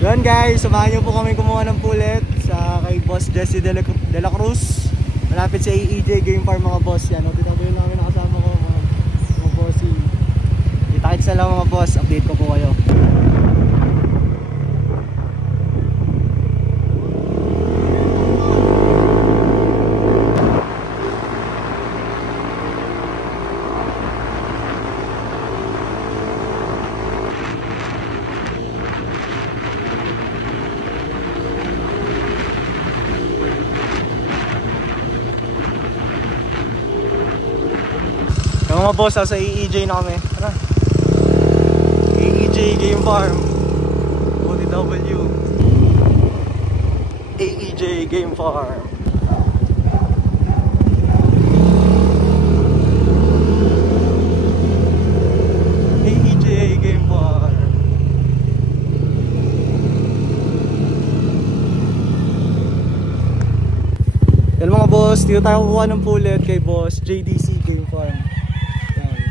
Yun guys, samahan nyo po kami kumuha ng pulet sa kay Boss Jesse de la Cruz. Malapit sa AEJ Game Farm mga boss. Yan, dito ko yung namin nakasama ko mga bossy. Kita-kits na lang mga boss, update ko po kayo. Mga boss, sa AEJ na kami. Tara. AEJ Game Farm. OTW. AEJ Game Farm. AEJ Game Farm. Yan mga boss, dito tayo kukuha ng pulet kay Boss JDC Game Farm.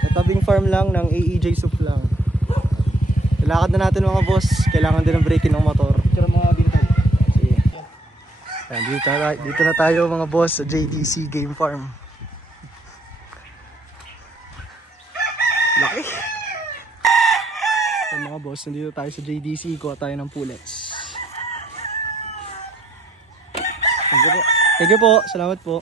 Tabing farm lang ng AEJ Soup lang. Lalakad na natin mga boss. Kailangan din ng braking ng motor. Ayan, dito na tayo mga boss sa JDC Game Farm. Laki. Ayan mga boss, nandito tayo sa JDC. Kuha tayo ng pullets. Thank you po. Thank you po. Salamat po.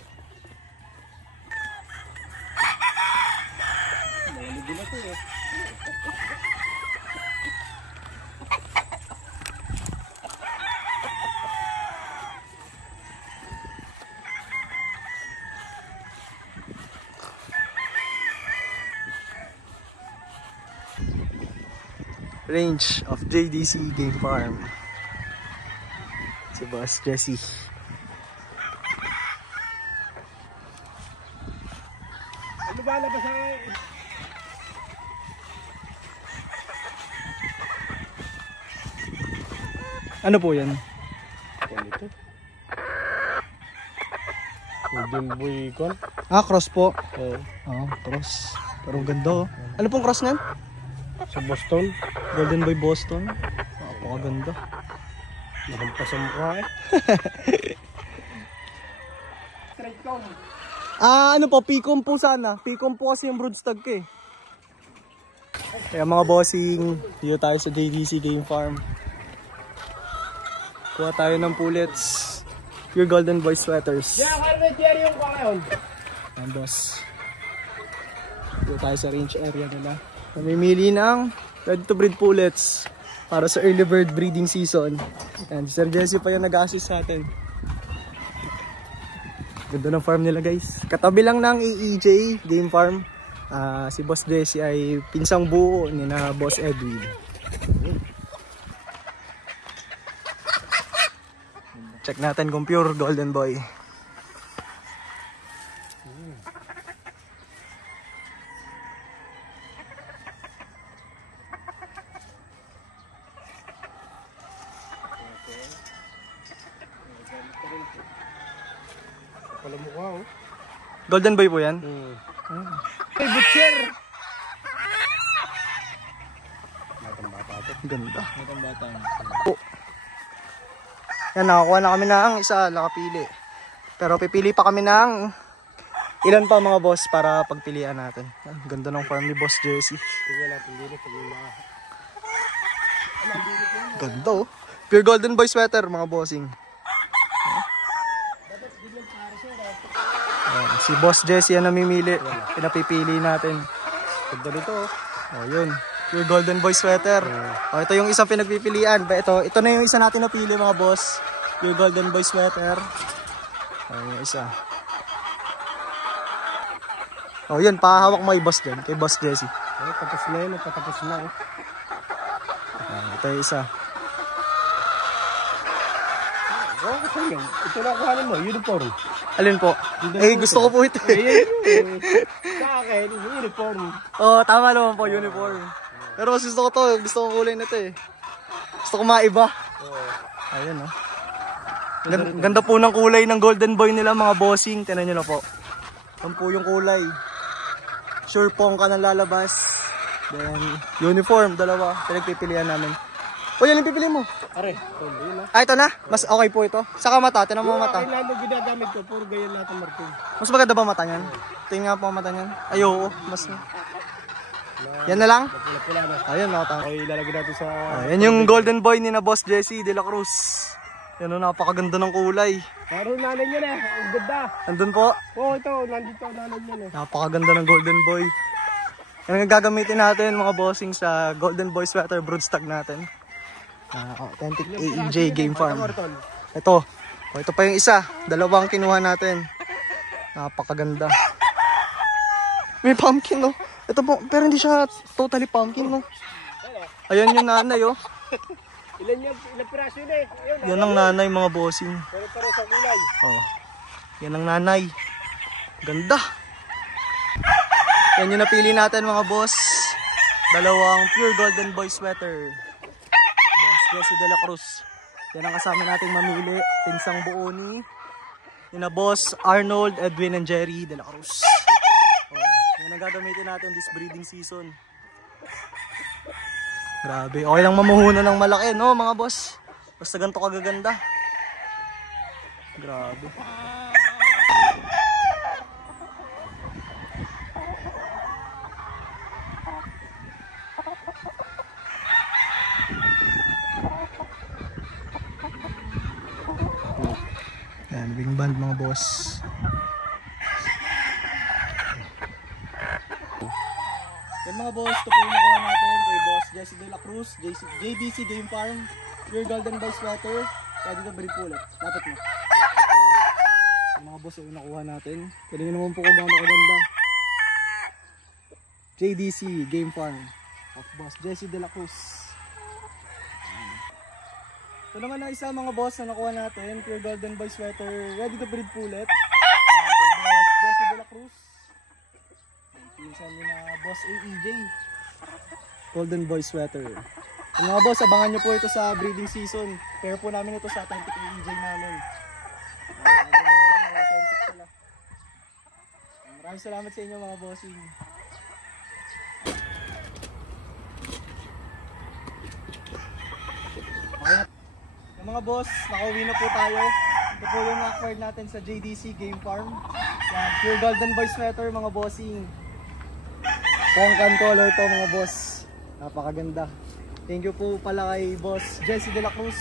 Range of JDC Game Farm. Si Boss Jesse. Ano ba labas sa Ano po yan? ganito? Golden Boy Con? Cross po. Oo. Cross. Pero ganda oh. Ano pong cross nan? Sa Boston. Golden Boy Boston. Napakaganda. Nakampas ang mukha eh. Ano po, Picom po sana. Picom po kasi yung broodstag ko eh. Kaya mga bossing, dito tayo sa JDC Game Farm. Kuha tayo ng pullets. Pure Golden Boy sweaters. Yeah, Carmen, Jerry yung kwa ngayon. Ayan boss. Dito tayo sa range area nila. Mamimili ng ready to breed pullets para sa early bird breeding season. Ayan, Sir Jesse pa yung nag-assist sa atin. Ganda ng farm nila guys. Katabi lang ng AEJ Game Farm. Si Boss Jesse ay pinsang buo ni na Boss Edwin. Check natin kung pure Golden Boy. Pala mukha oh. Golden Boy po yan? Hey, butcher! Matang bata ito. Ganda. Matang bata. Yan, nakakuha na kami ng isa, nakapili. Pero pipili pa kami ng ilan pa mga boss para pagpilian natin. Yan, ganda ng farm ni Boss Jesse. Ganda oh. Pure Golden Boy sweater mga bossing. Yan, si Boss Jesse yan namimili. Pinapipili natin. Ganda dito oh. Oh yun. Pure Golden Boy sweater. Oh, ito yung isang pinagpipilian. Ito na yung isa natin napili mga boss. Pure Golden Boy sweater. Oh, yung isa. Oh, yun. Pakahawak mo kay boss dyan. Kay Boss Jesse. Ay, tapos na yun. Patapos na oh. Ito yung isa. Ito na kuhanin mo. Uniform. Alin po? Gusto ko po ito eh. Sa akin, uniform. Oh, tama naman po. Uniform. Pero mas gusto ko to. Gusto ko kulay nito eh. Gusto ko maiba. Ayun oh. Ganda po ng kulay ng Golden Boy nila mga bossing. Tingnan nyo na po. Yan po yung kulay. Sure pong ka nang lalabas. Then uniform, dalawa. Pinagpipilian namin. O yan yung pipili mo. Are, yun ah. Ah, ito na. Mas okay po ito. Saka mata. Tinan mo mata. Kailan mo ginagamit ko, puro ganyan lahat ng marking. Mas maganda ba mata niyan? Tingnan nga po ang mata niyan. Ay, oo. Mas... Yan na lang? Pula-pula na. Ayun, nakata. Okay, ilalagay natin sa... Ayan yung golden boy ni na Boss Jesse de la Cruz. Yan o, napakaganda ng kulay. Parang nanay niya na. Ang ganda. Andun po. Oo, ito. Nandito ang nanay niya na. Napakaganda ng golden boy. Yan ang gagamitin natin mga bossing sa golden boy sweater broodstag natin. Authentic AEJ Game Farm. Ito. O, ito pa yung isa. Dalawang kinuha natin. Napakaganda. May pumpkin, no? Ito po, pero hindi siya totally pumpkin, no? Ayan yung nanay, oh. Ilan piraso yun eh. Ayun, Yan ang nanay, mga bossing. pero sa kulay. Oh. Yan ang nanay. Ganda. Yan yung napili natin, mga boss. Dalawang pure golden boy sweater. Boss Jesse de la Cruz. Yan ang kasama nating mamili. Pinsang buo ni na Boss Arnold, Edwin, and Jerry de la Cruz. Yan ang gagamitin natin this breeding season. Grabe, okay lang mamuhunan ng malaki, no mga boss? Basta ganito kagaganda. Grabe. Yan, wing band mga boss. Yan mga boss, ito po yung nakuha natin kay Boss Jesse de la Cruz, JDC Game Farm, pure golden boy sweater. Kaya dito breed po ulit, lapit mo. Yan mga boss, yung nakuha natin. Pwede nyo naman po kung gaano kaganda. JDC Game Farm of Boss Jesse de la Cruz. Ito naman na isa mga boss na nakuha natin, pure golden boy sweater, ready to breed po ulit. Kay Boss Jesse de la Cruz. Pinsan nyo na Boss AEJ golden boy sweater. Yung mga boss, abangan nyo po ito sa breeding season. Pair po namin ito sa authentic AEJ namin. Authentic sila. Maraming salamat sa inyo mga bossing. Okay. Yung mga boss, nakauwi na po tayo. Ito po yung acquired natin sa JDC Game Farm. Yan, pure golden boy sweater mga bossing. Pongkan color to mga boss. Napakaganda. Thank you po pala kay Boss Jesse de la Cruz.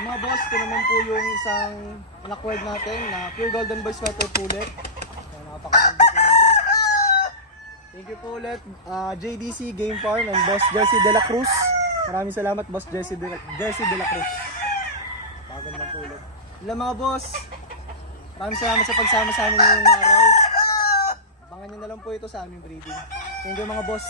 Mga boss, ito naman po yung isang acquired natin na pure golden boy sweater po ulit. Napakaganda po nito. Thank you po ulit JDC Game Farm and Boss Jesse de la Cruz. Maraming salamat Boss Jesse de la Cruz. Napakaganda po ulit. Ilan mga boss? Maraming salamat sa pagsama sa amin ngayong araw. Abangan nyo na lang po ito sa aming breeding. Thank you mga boss.